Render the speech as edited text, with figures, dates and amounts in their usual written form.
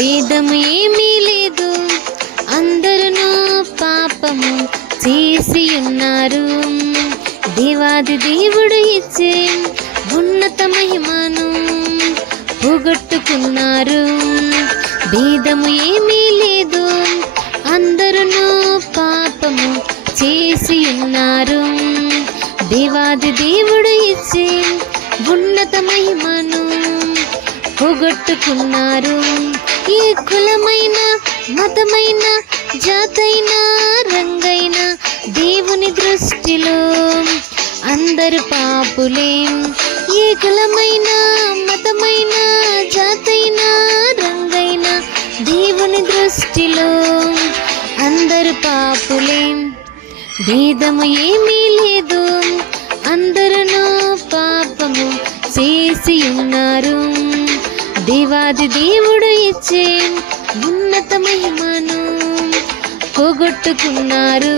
భేదము ఏమీ లేదు, అందరూ పాపము చేసి ఉన్నారు. దేవాది దేవుడు ఇచ్చే ఉన్నత మహిమను పోగొట్టుకున్నారు. భేదము ఏమీ లేదు, అందరూ పాపము చేసి ఉన్నారు. దేవాది దేవుడు ఇచ్చే ఉన్నత మహిమను పోగొట్టుకున్నారు. ఏ కులమైన, మతమైన, జాతైన, రంగైన దేవుని దృష్టిలో అందరు పాపులే. ఏ కులమైన, మతమైన, జాతైన, రంగైన దేవుని దృష్టిలో అందరు పాపులే. భేదము ఏమీ లేదు, అందరూ పాపము చేసి ఉన్నారు. దేవాది దేవుడు ఇచ్చే ఉన్నత మహిమను పోగొట్టుకున్నారు.